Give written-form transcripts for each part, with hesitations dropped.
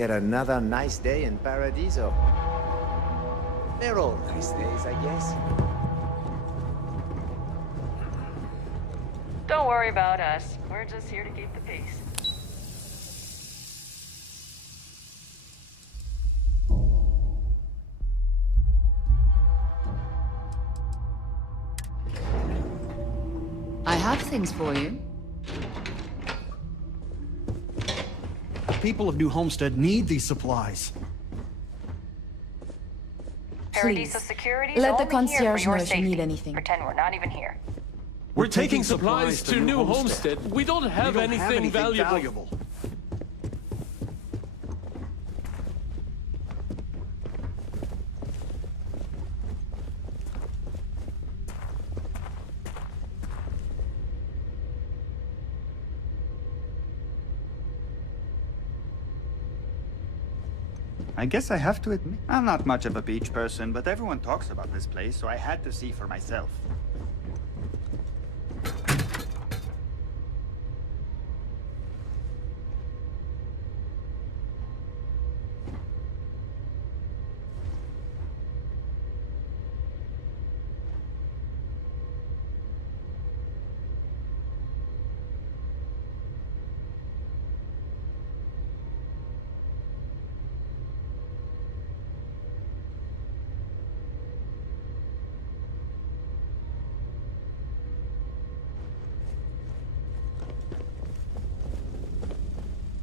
Yet another nice day in Paradiso. They're all nice days, I guess. Don't worry about us. We're just here to keep the peace. I have things for you. The people of New Homestead need these supplies. Paradiso Please, Security is let the only here for concierge your know if you safety. need anything. Pretend we're not even here. We're taking supplies to New Homestead. We don't have anything valuable. I guess I have to admit, I'm not much of a beach person, but everyone talks about this place, so I had to see for myself.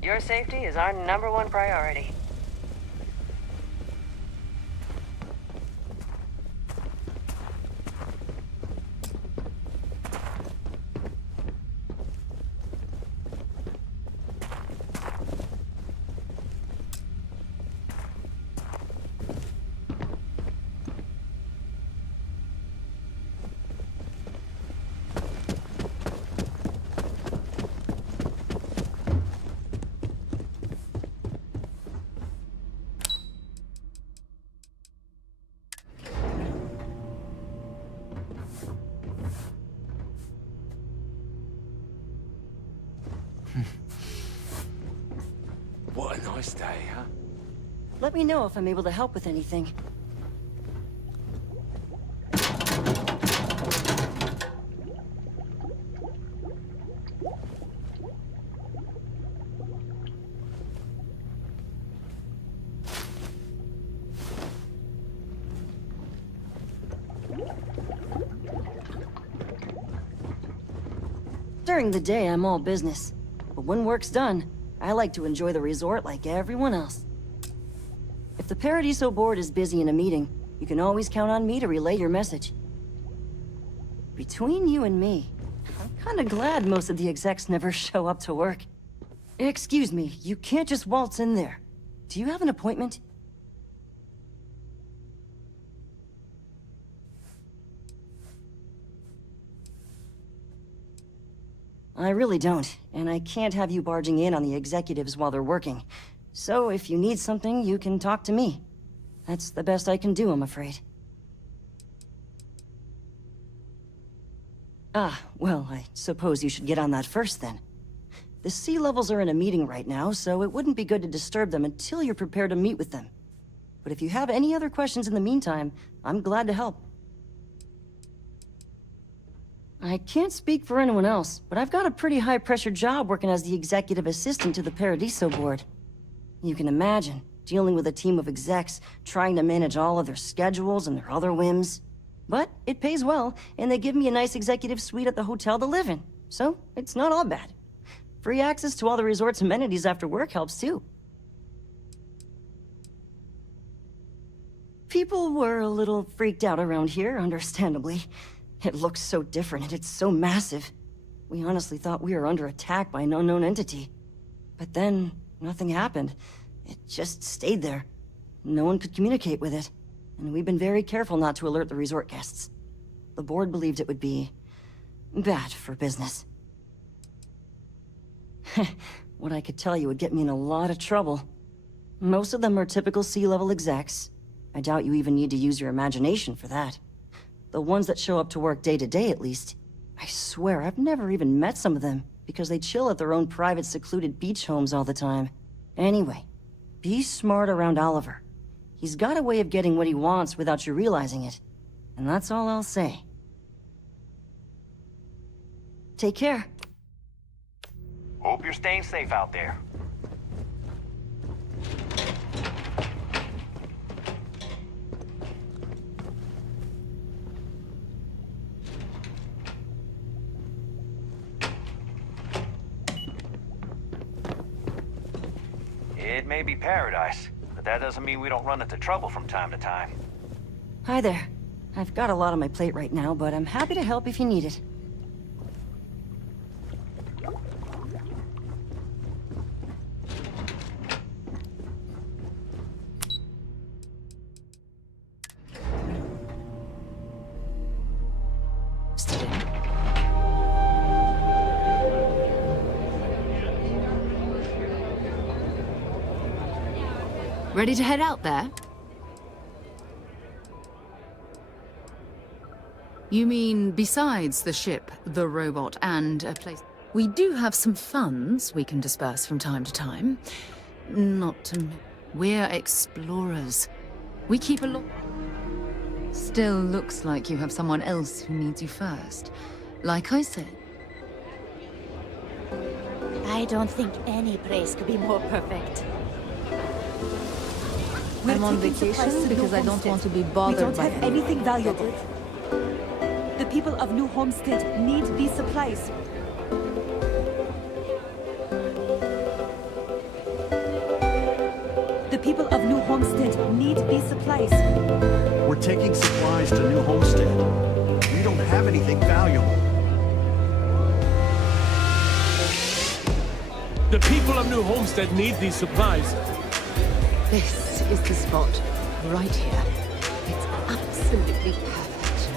Your safety is our #1 priority. What a nice day, huh? Let me know if I'm able to help with anything. During the day, I'm all business. But when work's done, I like to enjoy the resort like everyone else. If the Paradiso board is busy in a meeting, you can always count on me to relay your message. Between you and me, I'm kinda glad most of the execs never show up to work. Excuse me, you can't just waltz in there. Do you have an appointment? I really don't, and I can't have you barging in on the executives while they're working. So if you need something, you can talk to me. That's the best I can do, I'm afraid. Ah, well, I suppose you should get on that first then. The sea levels are in a meeting right now, so it wouldn't be good to disturb them until you're prepared to meet with them. But if you have any other questions in the meantime, I'm glad to help. I can't speak for anyone else, but I've got a pretty high-pressure job working as the executive assistant to the Paradiso board. You can imagine, dealing with a team of execs, trying to manage all of their schedules and their other whims. But it pays well, and they give me a nice executive suite at the hotel to live in, so it's not all bad. Free access to all the resort's amenities after work helps too. People were a little freaked out around here, understandably. It looks so different and it's so massive. We honestly thought we were under attack by an unknown entity. But then, nothing happened. It just stayed there. No one could communicate with it. And we've been very careful not to alert the resort guests. The board believed it would be bad for business. What I could tell you would get me in a lot of trouble. Most of them are typical sea-level execs. I doubt you even need to use your imagination for that. The ones that show up to work day to day, at least. I swear, I've never even met some of them, because they chill at their own private, secluded beach homes all the time. Anyway, Be smart around Oliver. He's got a way of getting what he wants without you realizing it. And that's all I'll say. Take care. Hope you're staying safe out there. It may be paradise, but that doesn't mean we don't run into trouble from time to time. Hi there. I've got a lot on my plate right now, but I'm happy to help if you need it. Ready to head out there? You mean besides the ship, the robot, and a place... We do have some funds we can disperse from time to time. Not to... We're explorers. We keep a look... Still looks like you have someone else who needs you first. Like I said. I don't think any place could be more perfect. I'm on vacation because I don't want to be bothered by We don't have anything valuable. The people of New Homestead need these supplies. The people of New Homestead need these supplies. We're taking supplies to New Homestead. We don't have anything valuable. The people of New Homestead need these supplies. This is the spot, right here. It's absolutely perfect.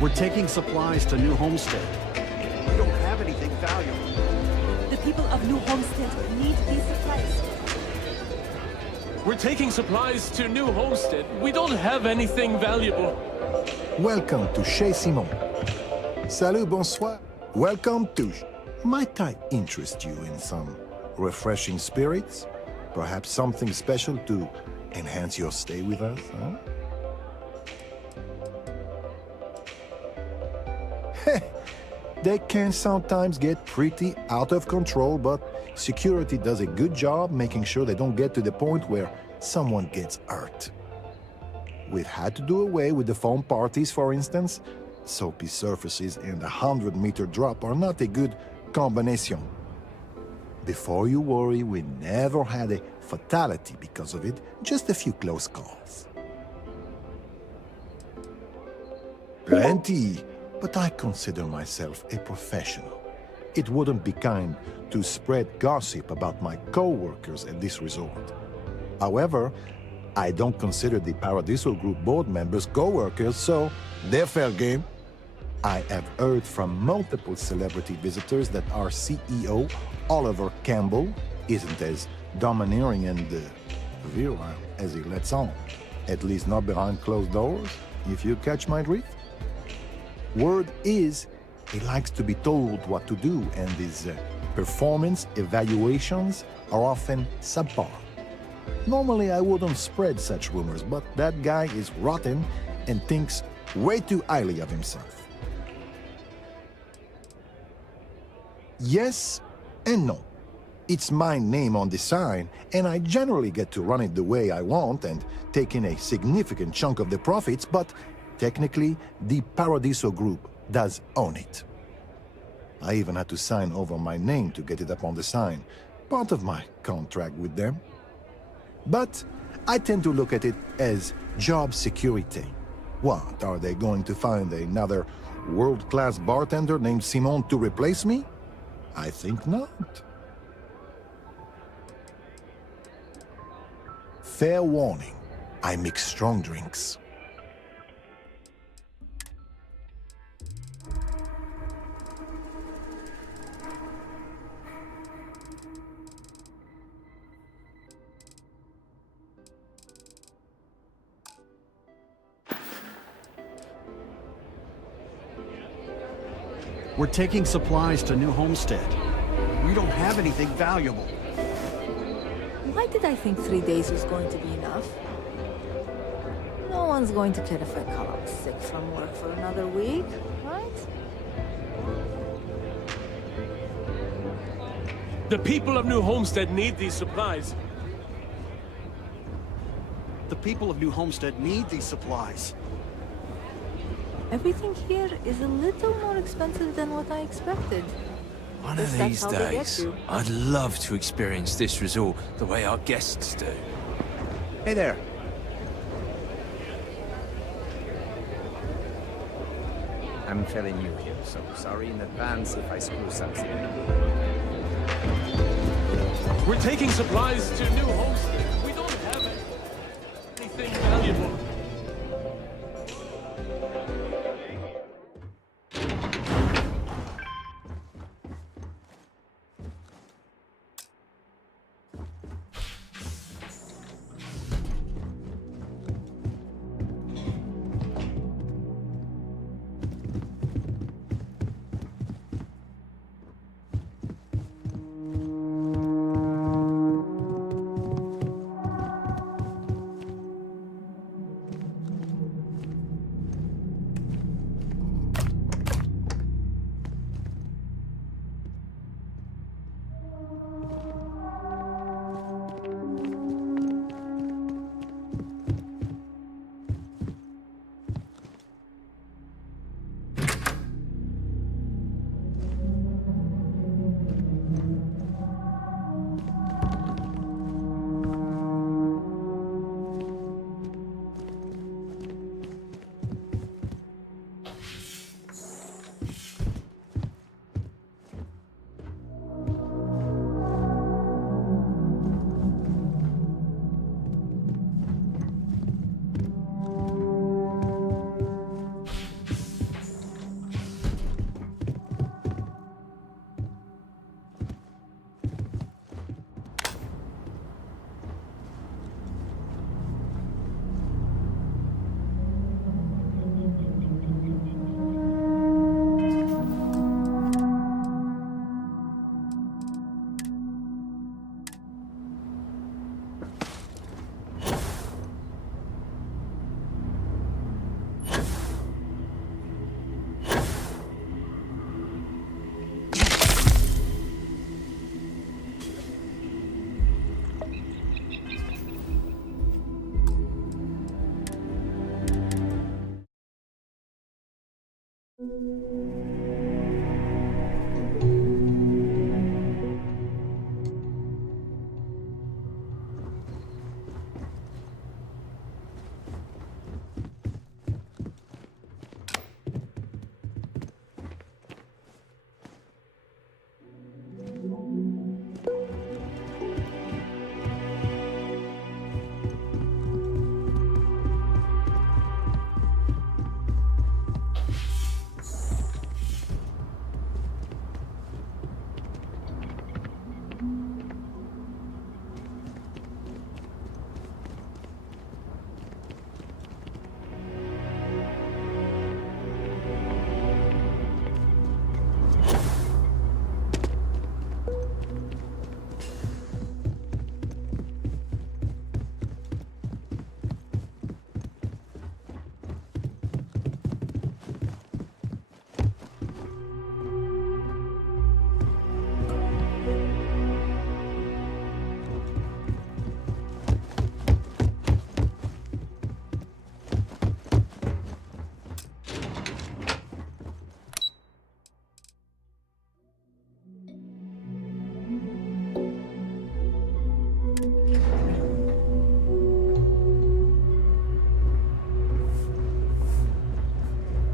We're taking supplies to New Homestead. We don't have anything valuable. The people of New Homestead need these supplies. We're taking supplies to New Homestead. We don't have anything valuable. Welcome to Chez Simon. Salut, bonsoir. Welcome to... Might I interest you in some refreshing spirits? Perhaps something special to enhance your stay with us, huh? They can sometimes get pretty out of control, but security does a good job making sure they don't get to the point where someone gets hurt. We've had to do away with the foam parties, for instance. Soapy surfaces and a 100-meter drop are not a good combination. Before you worry, we never had a fatality because of it, just a few close calls. Plenty, but I consider myself a professional. It wouldn't be kind to spread gossip about my co-workers at this resort. However, I don't consider the Paradiso Group board members co-workers, so they're fair game. I have heard from multiple celebrity visitors that our CEO, Oliver Campbell, isn't as domineering and virile as he lets on. At least not behind closed doors, if you catch my drift. Word is, he likes to be told what to do, and his performance evaluations are often subpar. Normally, I wouldn't spread such rumors, but that guy is rotten and thinks way too highly of himself. Yes and no. It's my name on the sign, and I generally get to run it the way I want and take in a significant chunk of the profits, but technically, the Paradiso Group does own it. I even had to sign over my name to get it up on the sign, part of my contract with them. But I tend to look at it as job security. What, are they going to find another world-class bartender named Simon to replace me? I think not. Fair warning, I mix strong drinks. We're taking supplies to New Homestead. We don't have anything valuable. Why did I think 3 days was going to be enough? No one's going to care if I call out sick from work for another week, right? The people of New Homestead need these supplies. The people of New Homestead need these supplies. Everything here is a little more expensive than what I expected. One Guess of that's these how they get days, you. I'd love to experience this resort the way our guests do. Hey there. I'm fairly new here, so sorry in advance if I screw something. We're taking supplies to New Homestead. We don't have anything valuable.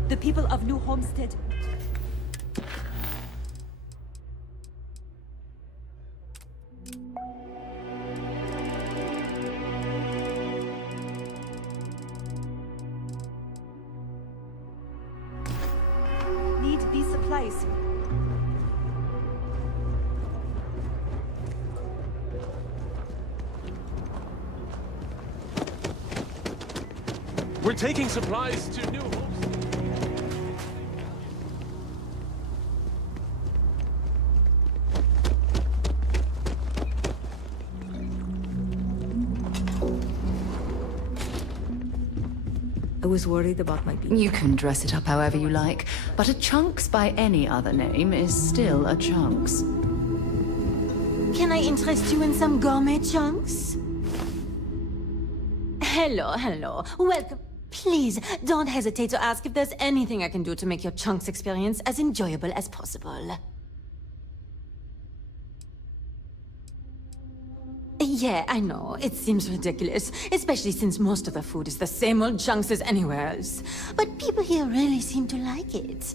The people of New Homestead. Need these supplies. We're taking supplies to New Homestead. was worried about my being. You can dress it up however you like, but a Chunks by any other name is still a Chunks. Can I interest you in some gourmet chunks? Hello. Welcome. Please, don't hesitate to ask if there's anything I can do to make your chunks experience as enjoyable as possible. Yeah, I know. It seems ridiculous, especially since most of the food is the same old chunks as anywhere else. But people here really seem to like it.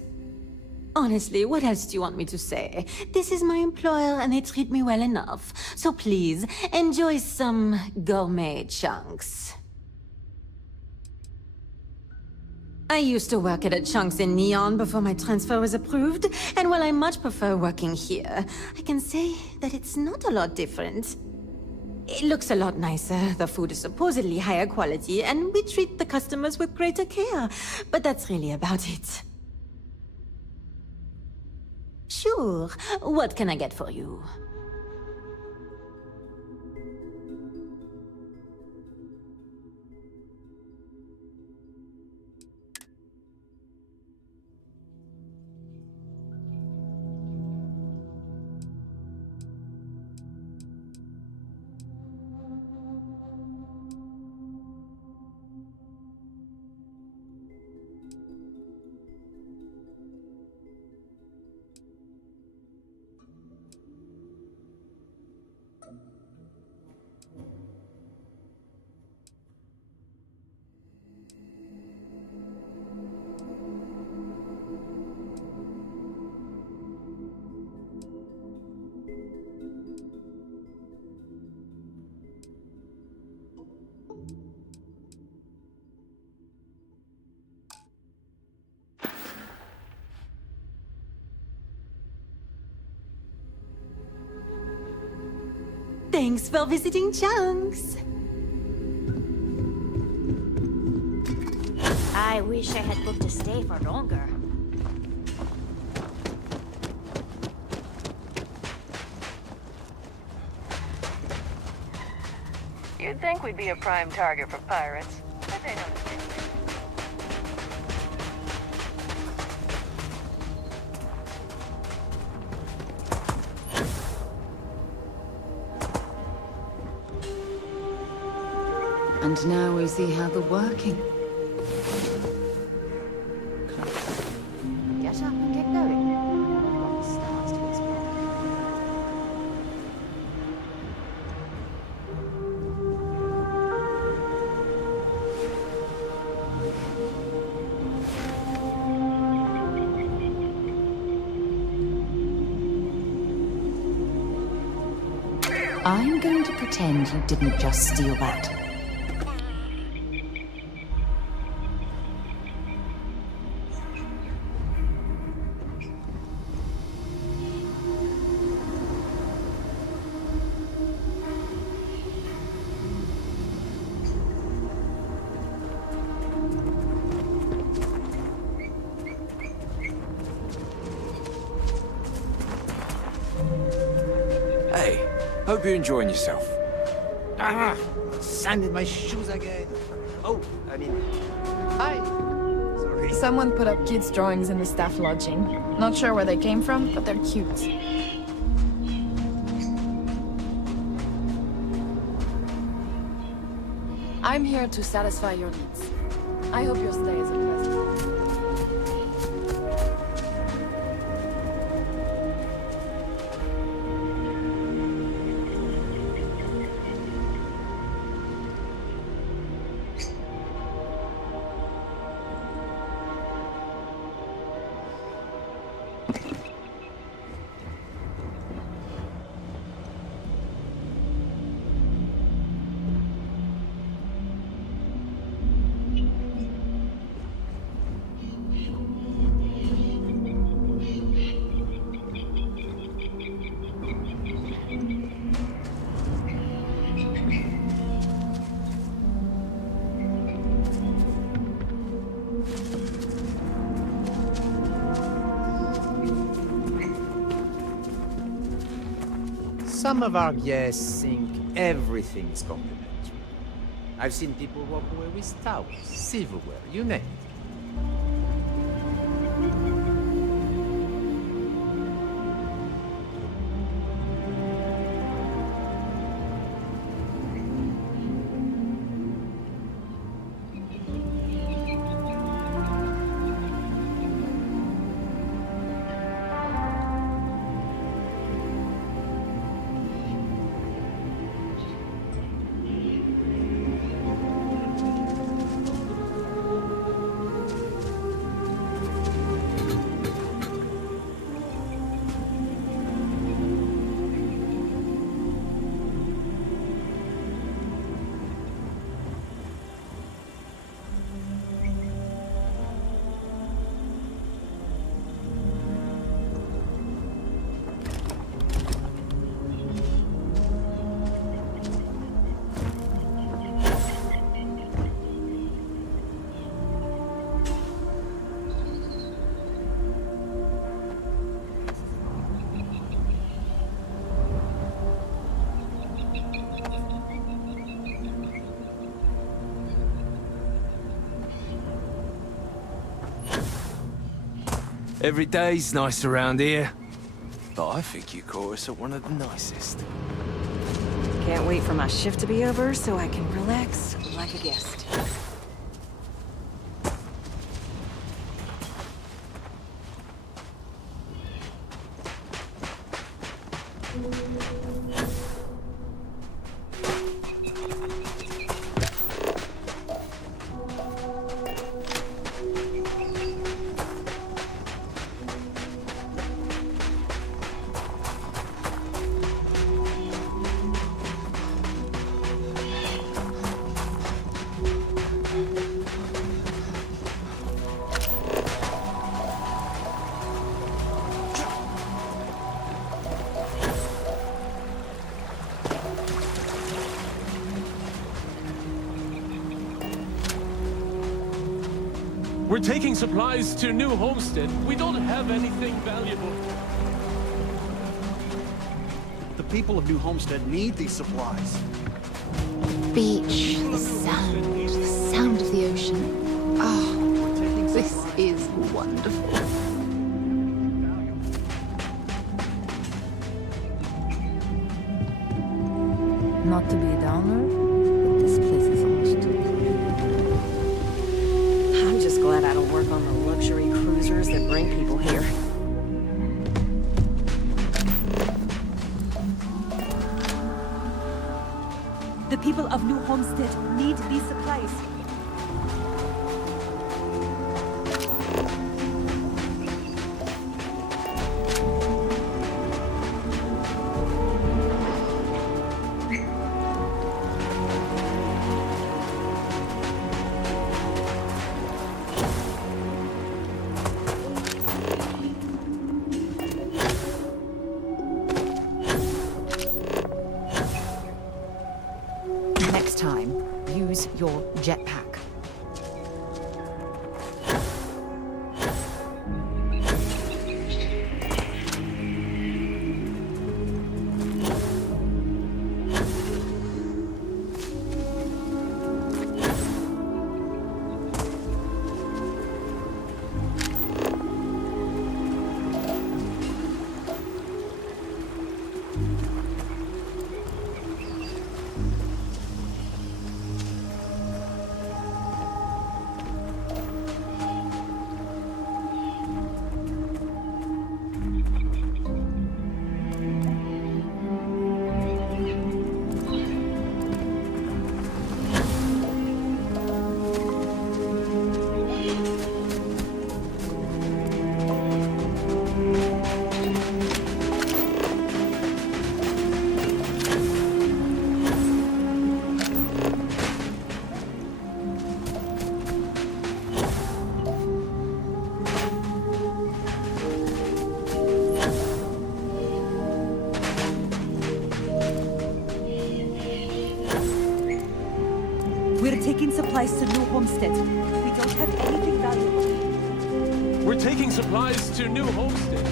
Honestly, what else do you want me to say? This is my employer and they treat me well enough. So please, enjoy some gourmet chunks. I used to work at a Chunks in Neon before my transfer was approved, and while I much prefer working here, I can say that it's not a lot different. It looks a lot nicer, the food is supposedly higher quality, and we treat the customers with greater care, but that's really about it. Sure, what can I get for you? Thanks for visiting Chunks. I wish I had booked a stay for longer. You'd think we'd be a prime target for pirates, but they don't escape. And now we see how they're working. Get up and get going. We've got the stars to explore. I'm going to pretend you didn't just steal that. Hey, hope you're enjoying yourself. Ah! Sand in my shoes again. Oh, I mean... Hi! Sorry. Someone put up kids' drawings in the staff lodging. Not sure where they came from, but they're cute. I'm here to satisfy your needs. I hope your stay is a pleasant one. Some of our guests think everything is complimentary. I've seen people walk away with towels, silverware, you name it. Every day's nice around here. But I think your quarters are one of the nicest. Can't wait for my shift to be over so I can relax like a guest. We're taking supplies to New Homestead. We don't have anything valuable. The people of New Homestead need these supplies. Beach, the sound of the ocean. Oh, this is wonderful. Not to be a downer, but this place is almost too I'm just glad I don't work on the luxury cruisers that bring people here. The people of New Homestead need these supplies. Next time, use your jetpack. We're taking supplies to New Homestead. We don't have anything valuable. We're taking supplies to New Homestead.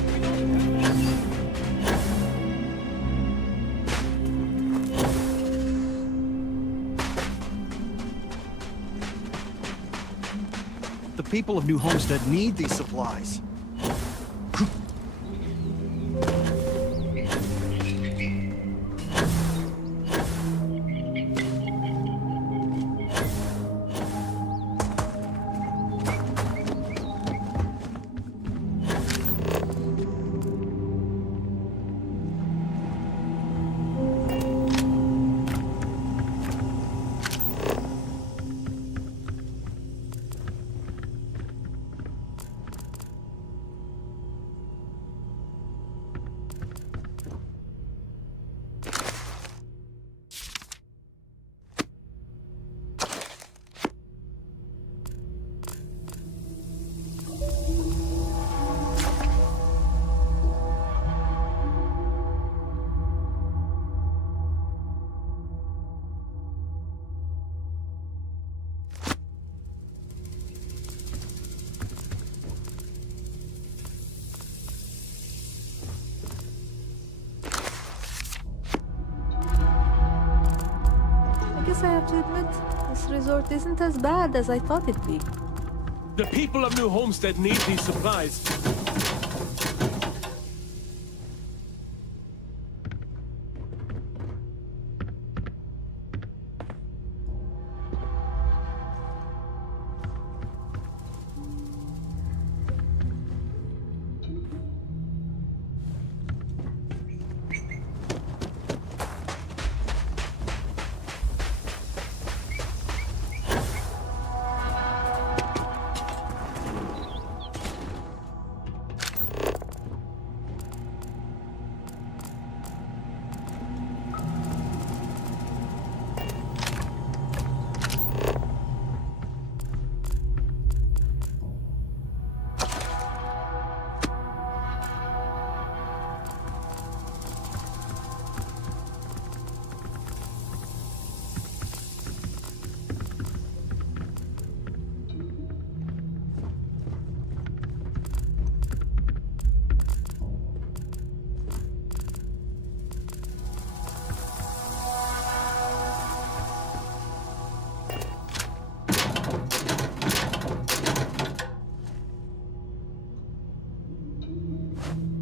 The people of New Homestead need these supplies. I guess I have to admit, this resort isn't as bad as I thought it'd be. The people of New Homestead need these supplies.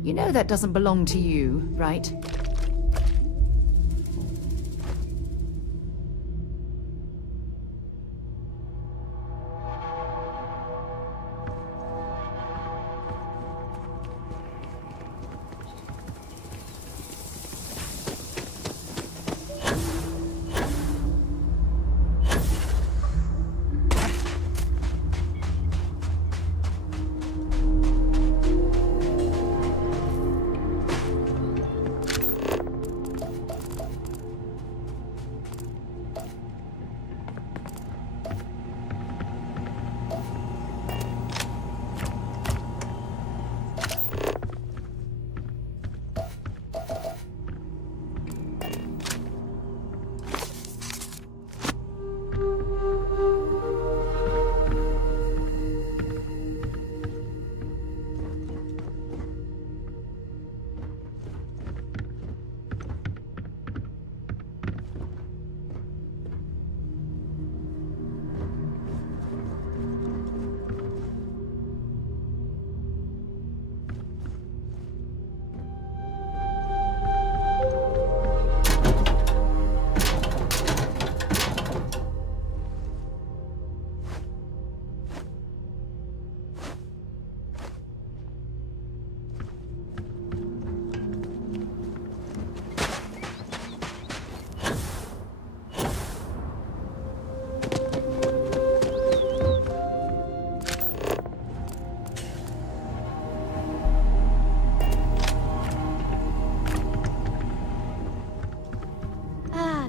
You know that doesn't belong to you, right?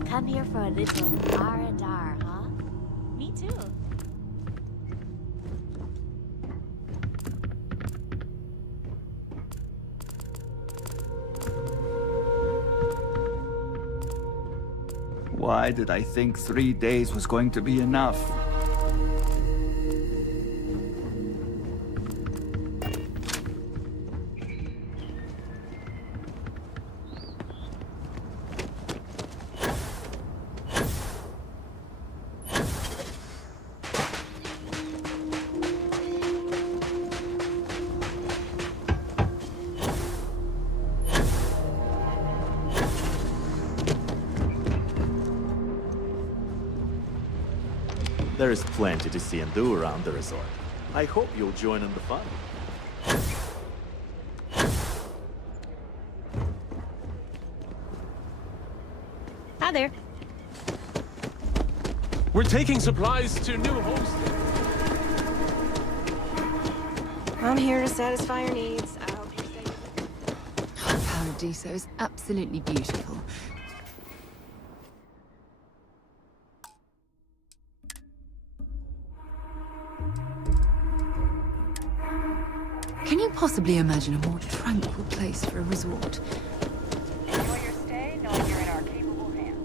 Come here for a little R&R, huh? Me too. Why did I think 3 days was going to be enough? There is plenty to see and do around the resort. I hope you'll join in the fun. Hi there. We're taking supplies to new homestead. I'm here to satisfy your needs. I hope you stay. Paradiso is absolutely beautiful. Can you possibly imagine a more tranquil place for a resort? Enjoy your stay, knowing you're in our capable hands.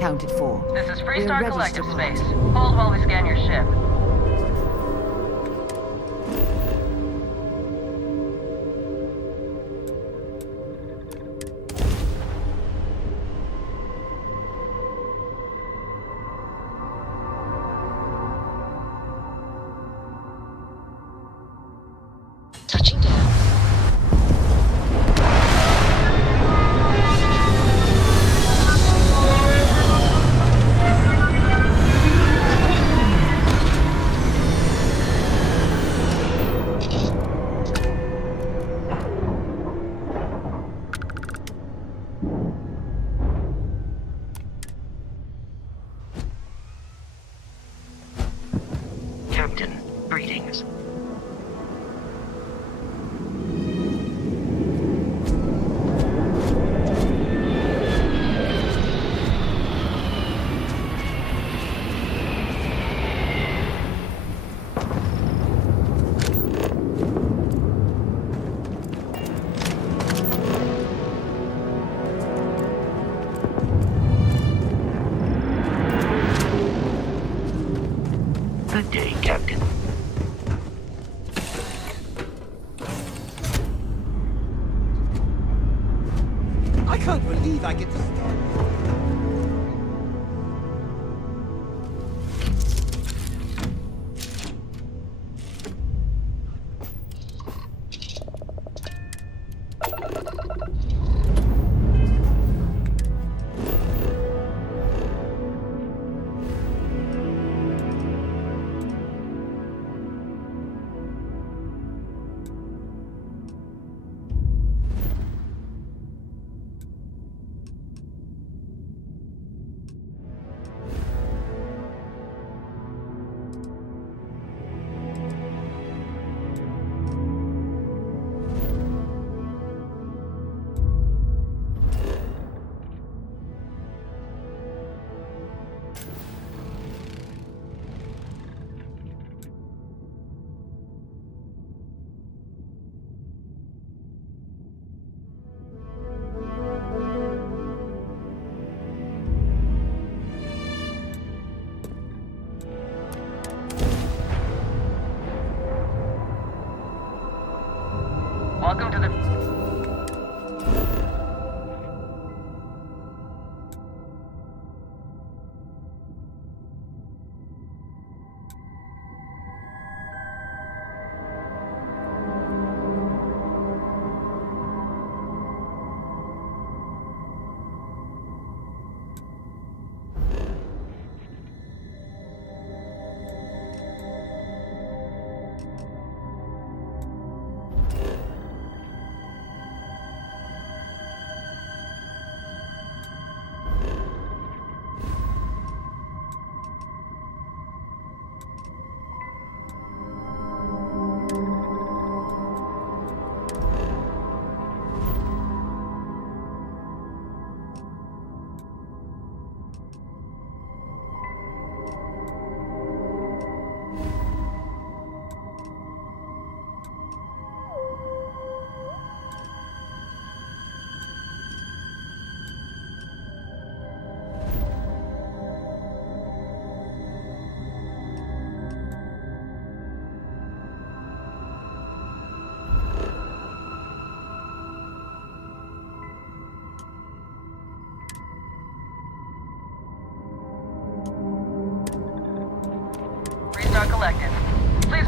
Counted for. This is We're Freestar registered. Collective Space. Hold while we scan your ship. Touching down. Captain, greetings. Good day, Captain. I can't believe I get to start.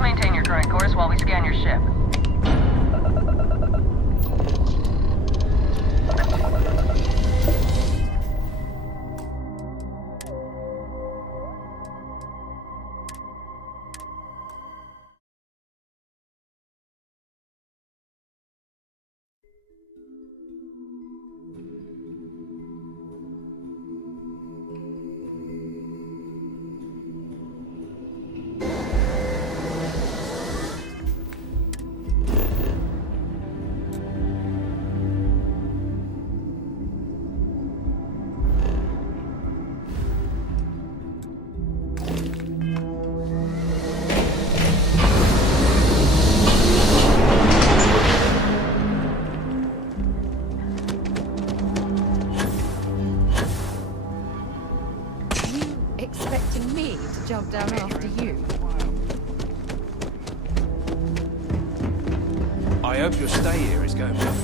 Please maintain your current course while we scan your ship. Expecting me to jump down after you? I hope your stay here is going well.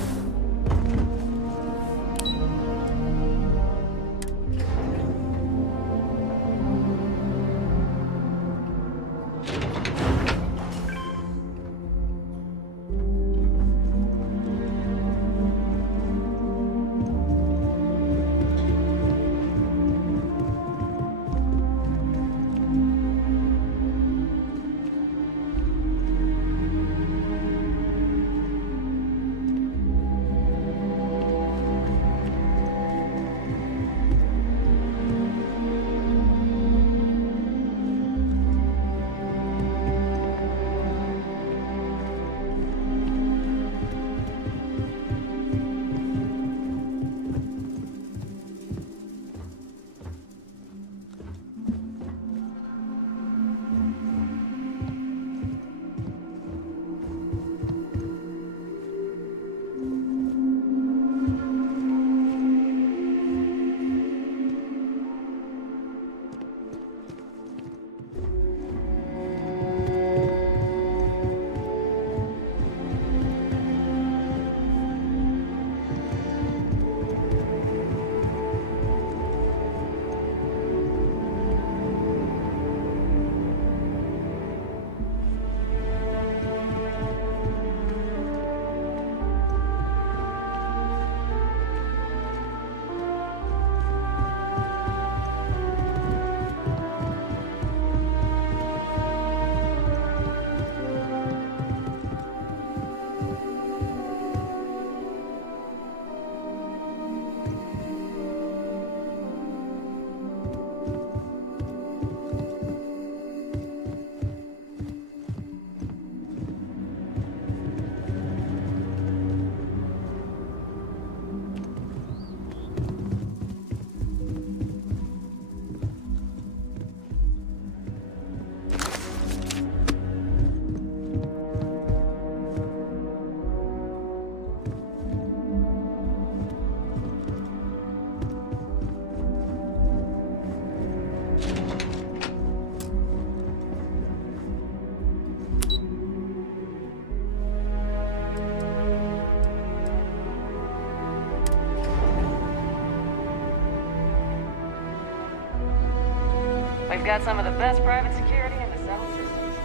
We've got some of the best private security in the Settled Systems.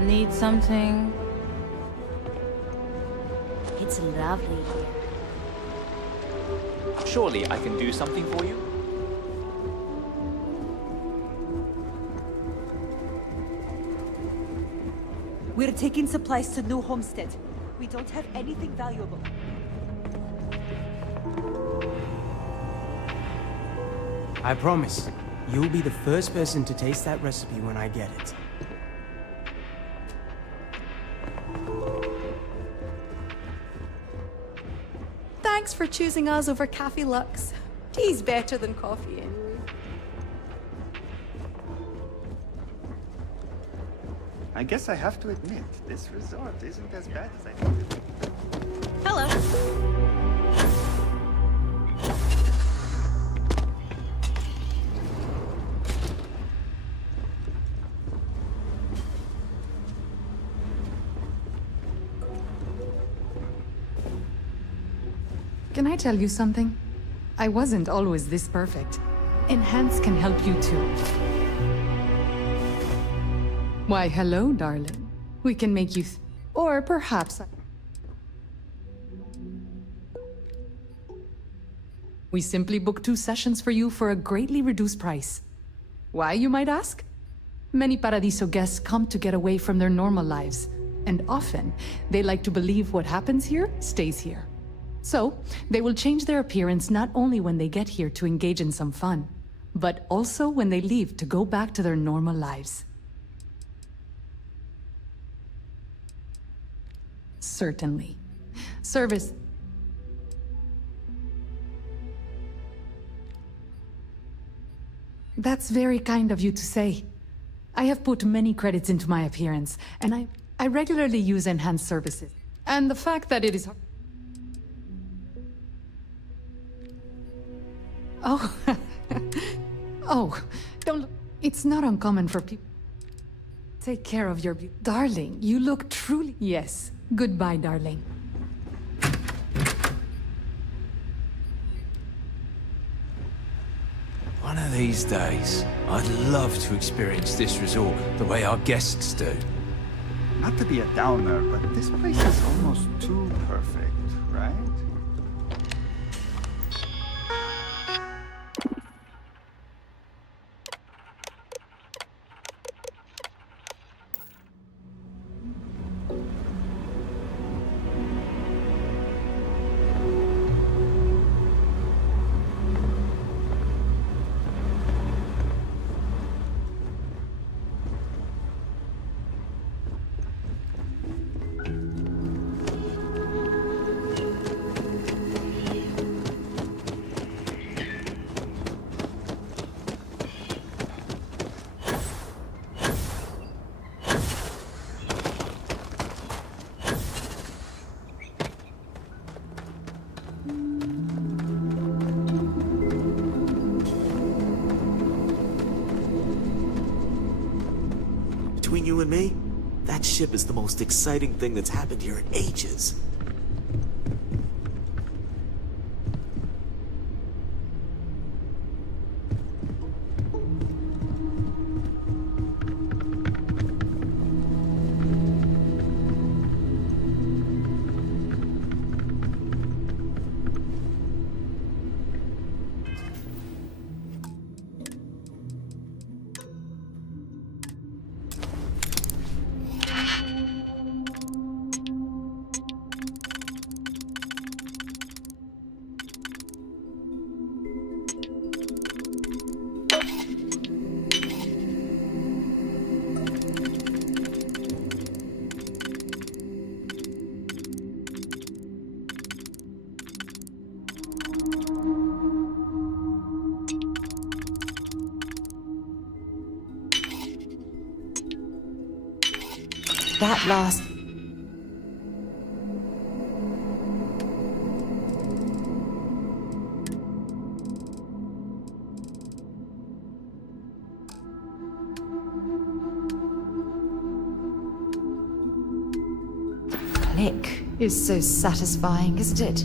Need something? It's lovely here. Surely I can do something for you? We're taking supplies to New Homestead. We don't have anything valuable. I promise, you'll be the first person to taste that recipe when I get it. Thanks for choosing us over Cafe Lux. Tea's better than coffee anyway. I guess I have to admit, this resort isn't as bad as I thought it would be. Hello. Can I tell you something? I wasn't always this perfect. Enhance can help you too. Why, hello, darling. We can make you or perhaps we simply book 2 sessions for you for a greatly reduced price. Why, you might ask? Many Paradiso guests come to get away from their normal lives, and often they like to believe what happens here stays here. So, they will change their appearance not only when they get here to engage in some fun, but also when they leave to go back to their normal lives. Certainly. Service. That's very kind of you to say. I have put many credits into my appearance, and I regularly use enhanced services. And the fact that it is... Oh, oh, don't look. It's not uncommon for people. Take care of your beauty. Darling, you look truly... Yes. Goodbye, darling. One of these days, I'd love to experience this resort the way our guests do. Not to be a downer, but this place is almost too perfect, right? Between you and me, that ship is the most exciting thing that's happened here in ages. That last... Click is so satisfying, isn't it?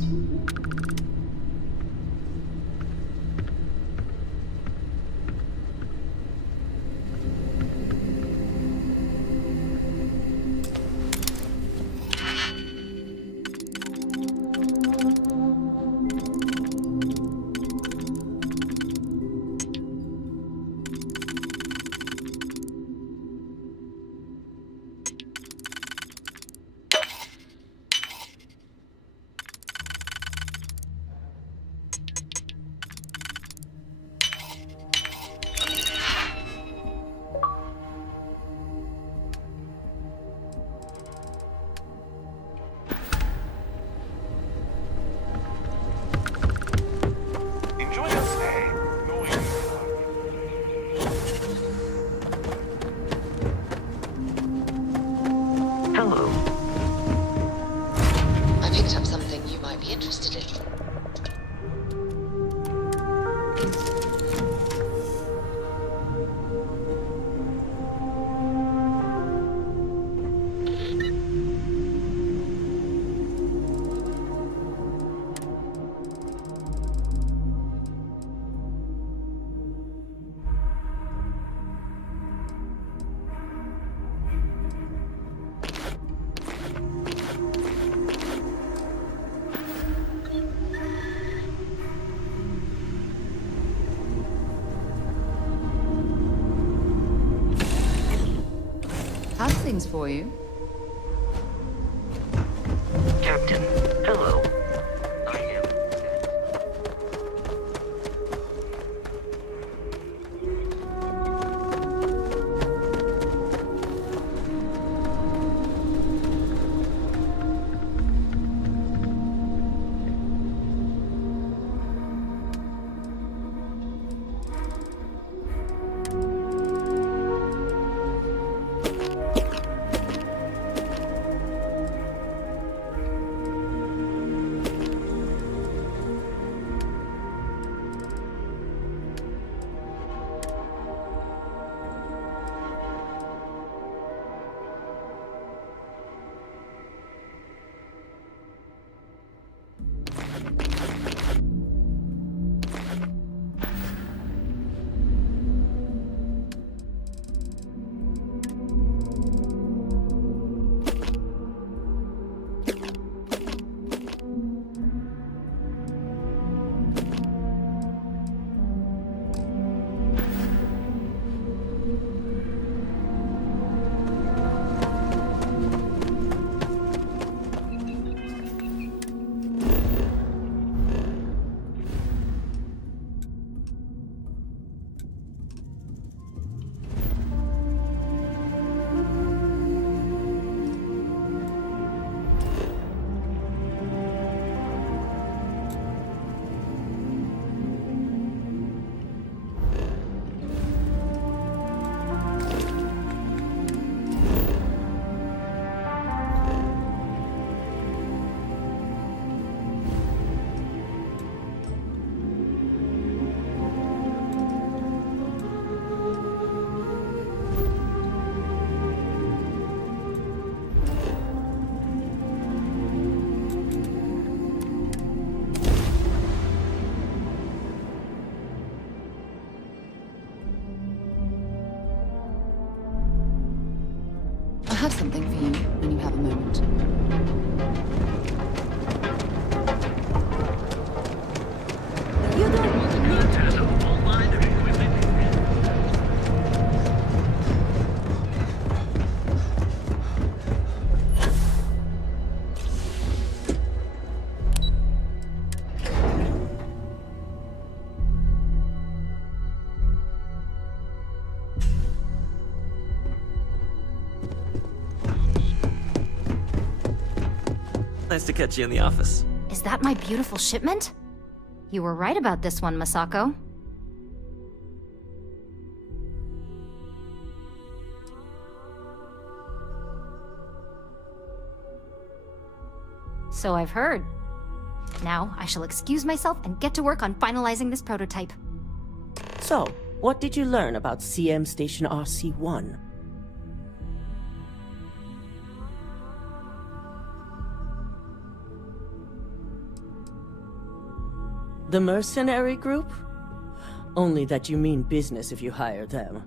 have things for you. Captain, hello. I am. I have something for you when you have a moment. You don't There's a full line of equipment. Nice to catch you in the office. Is that my beautiful shipment? You were right about this one, Masako. So I've heard. Now, I shall excuse myself and get to work on finalizing this prototype. So, what did you learn about CM Station RC-1? The mercenary group? Only that you mean business if you hire them.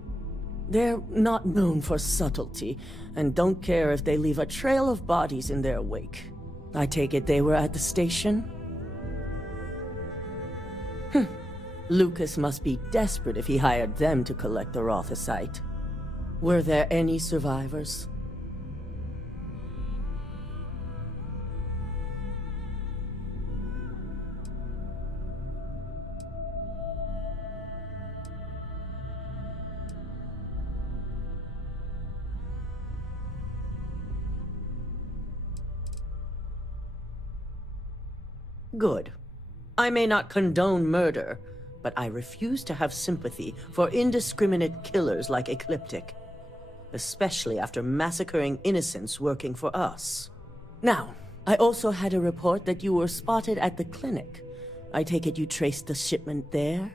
They're not known for subtlety, and don't care if they leave a trail of bodies in their wake. I take it they were at the station? Lucas must be desperate if he hired them to collect the Rothicite. Were there any survivors? Good. I may not condone murder, but I refuse to have sympathy for indiscriminate killers like Ecliptic, especially after massacring innocents working for us. Now, I also had a report that you were spotted at the clinic. I take it you traced the shipment there?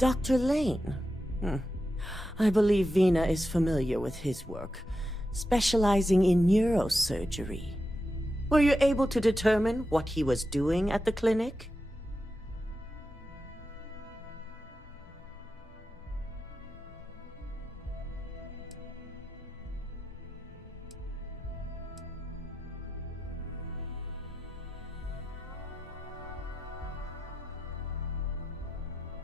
Dr. Lane? I believe Vina is familiar with his work, specializing in neurosurgery. Were you able to determine what he was doing at the clinic?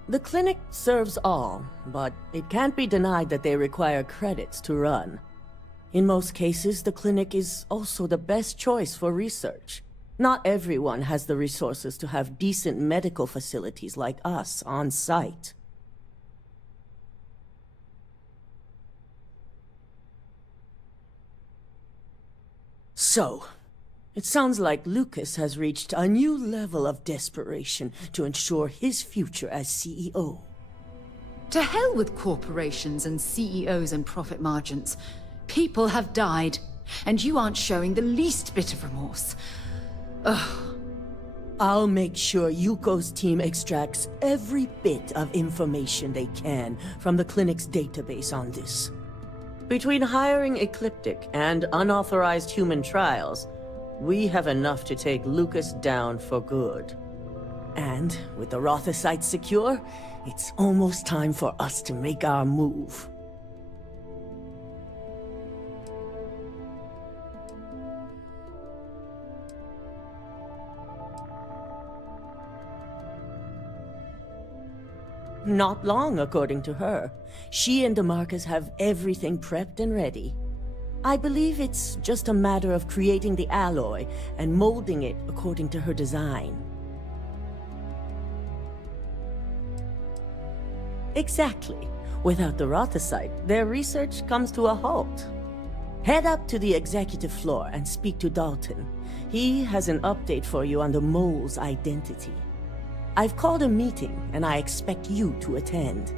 The clinic serves all, but it can't be denied that they require credits to run. In most cases, the clinic is also the best choice for research. Not everyone has the resources to have decent medical facilities like us on site. So, it sounds like Lucas has reached a new level of desperation to ensure his future as CEO. To hell with corporations and CEOs and profit margins. People have died, and you aren't showing the least bit of remorse. Ugh. I'll make sure Yuko's team extracts every bit of information they can from the clinic's database on this. Between hiring Ecliptic and unauthorized human trials, we have enough to take Lucas down for good. And with the Rothosite secure, it's almost time for us to make our move. Not long, according to her. She and DeMarcus have everything prepped and ready. I believe it's just a matter of creating the alloy and molding it according to her design. Exactly. Without the Rothosite, their research comes to a halt. Head up to the executive floor and speak to Dalton. He has an update for you on the mole's identity. I've called a meeting, and I expect you to attend.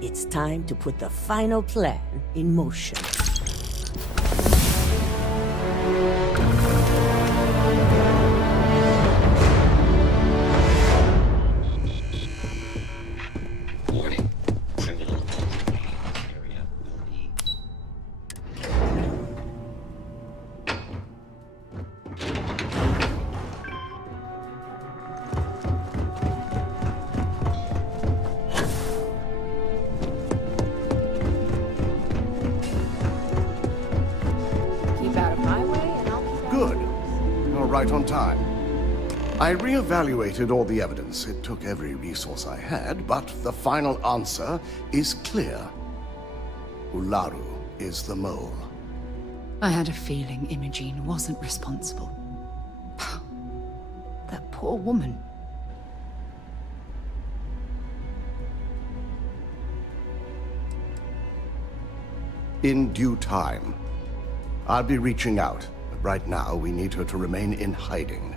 It's time to put the final plan in motion. Right on time. I re-evaluated all the evidence. It took every resource I had, but the final answer is clear. Ularu is the mole. I had a feeling Imogene wasn't responsible. That poor woman. In due time. I'll be reaching out. Right now, we need her to remain in hiding.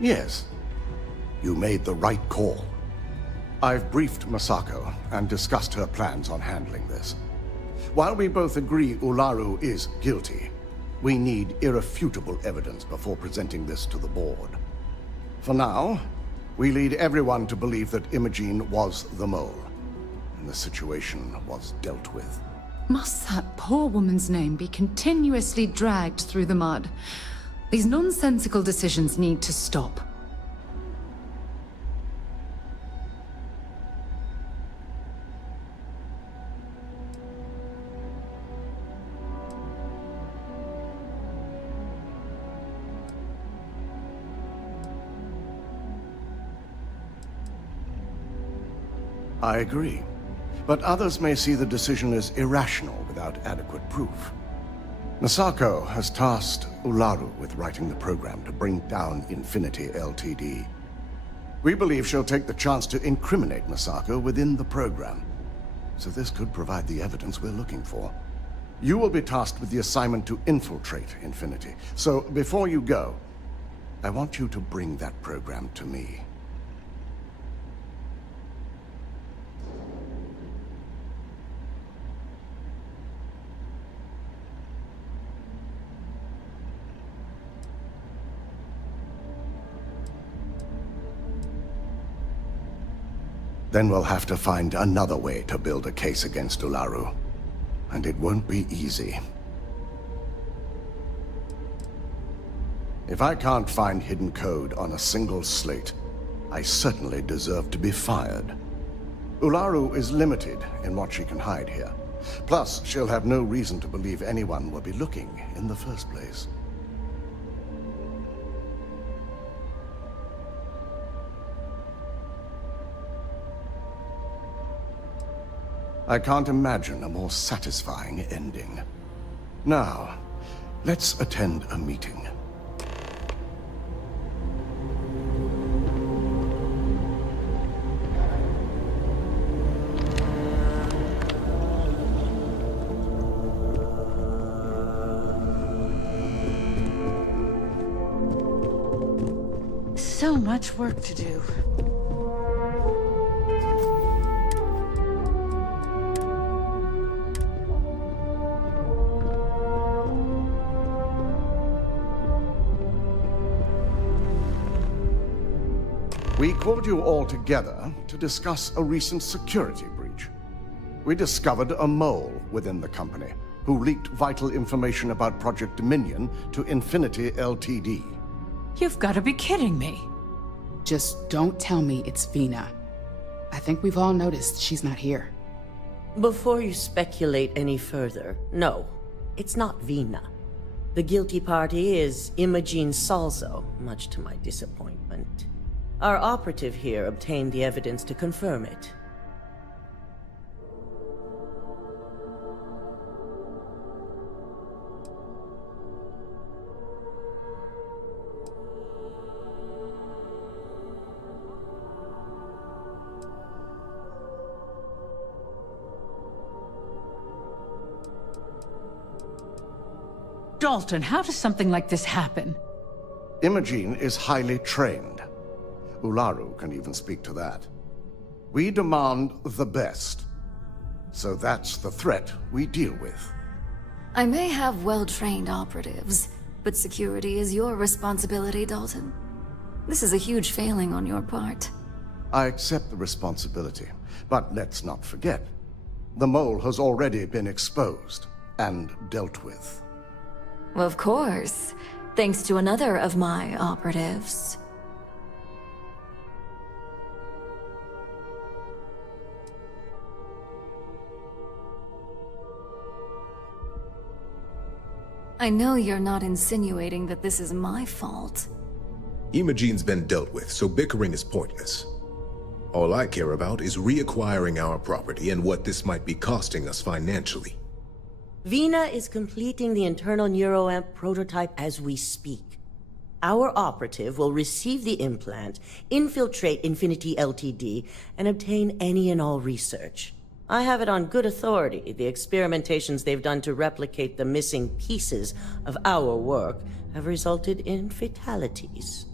Yes, you made the right call. I've briefed Masako and discussed her plans on handling this. While we both agree Ularu is guilty, we need irrefutable evidence before presenting this to the board. For now, we lead everyone to believe that Imogene was the mole. The situation was dealt with. Must that poor woman's name be continuously dragged through the mud? These nonsensical decisions need to stop. I agree. But others may see the decision as irrational without adequate proof. Masako has tasked Ularu with writing the program to bring down Infinity Ltd. We believe she'll take the chance to incriminate Masako within the program. So this could provide the evidence we're looking for. You will be tasked with the assignment to infiltrate Infinity. So before you go, I want you to bring that program to me. Then we'll have to find another way to build a case against Ularu. And it won't be easy. If I can't find hidden code on a single slate, I certainly deserve to be fired. Ularu is limited in what she can hide here. Plus, she'll have no reason to believe anyone will be looking in the first place. I can't imagine a more satisfying ending. Now, let's attend a meeting. So much work to do. We called you all together to discuss a recent security breach. We discovered a mole within the company who leaked vital information about Project Dominion to Infinity Ltd. You've got to be kidding me. Just don't tell me it's Vina. I think we've all noticed she's not here. Before you speculate any further, no, it's not Vina. The guilty party is Imogene Salzo, much to my disappointment. Our operative here obtained the evidence to confirm it. Dalton, how does something like this happen? Imogene is highly trained. Ularu can even speak to that. We demand the best. So that's the threat we deal with. I may have well-trained operatives, but security is your responsibility, Dalton. This is a huge failing on your part. I accept the responsibility, but let's not forget. The mole has already been exposed and dealt with. Of course, thanks to another of my operatives. I know you're not insinuating that this is my fault. Imogene's been dealt with, so bickering is pointless. All I care about is reacquiring our property and what this might be costing us financially. Vina is completing the internal neuroamp prototype as we speak. Our operative will receive the implant, infiltrate Infinity Ltd, and obtain any and all research. I have it on good authority. The experimentations they've done to replicate the missing pieces of our work have resulted in fatalities.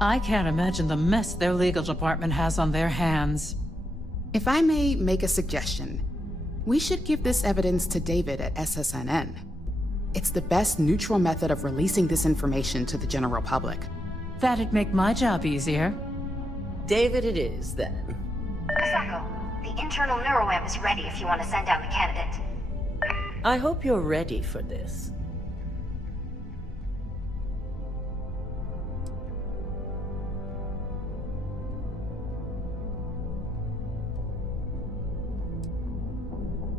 I can't imagine the mess their legal department has on their hands. If I may make a suggestion, we should give this evidence to David at SSNN. It's the best neutral method of releasing this information to the general public. That'd make my job easier. David it is, then. Misako, the internal neuroamp is ready if you want to send down the candidate. I hope you're ready for this.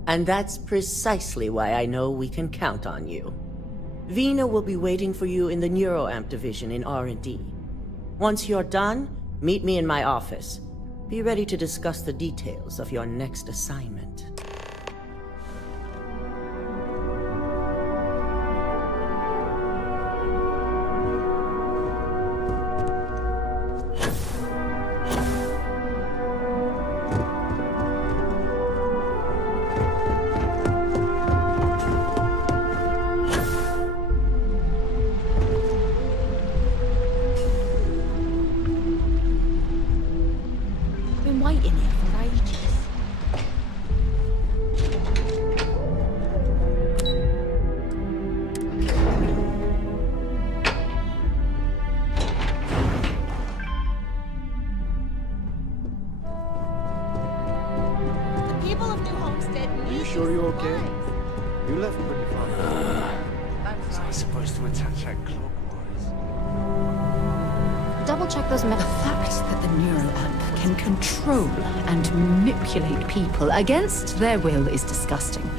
And that's precisely why I know we can count on you. Vina will be waiting for you in the neuroamp division in R&D. Once you're done, meet me in my office. Be ready to discuss the details of your next assignment. Been waiting here for ages. The people of New Homestead need You sure you're okay? supplies. You left pretty far. I was supposed to attach that clockwise. double check those The fact that the neural app can control and manipulate people against their will is disgusting.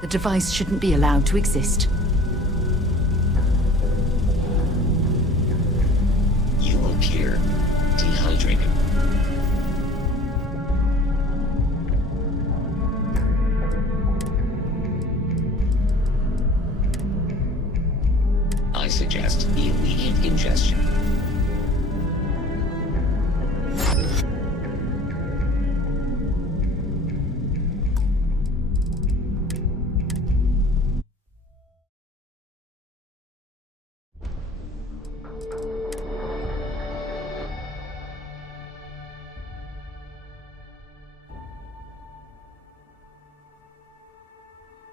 The device shouldn't be allowed to exist. You appear dehydrated. I suggest immediate ingestion.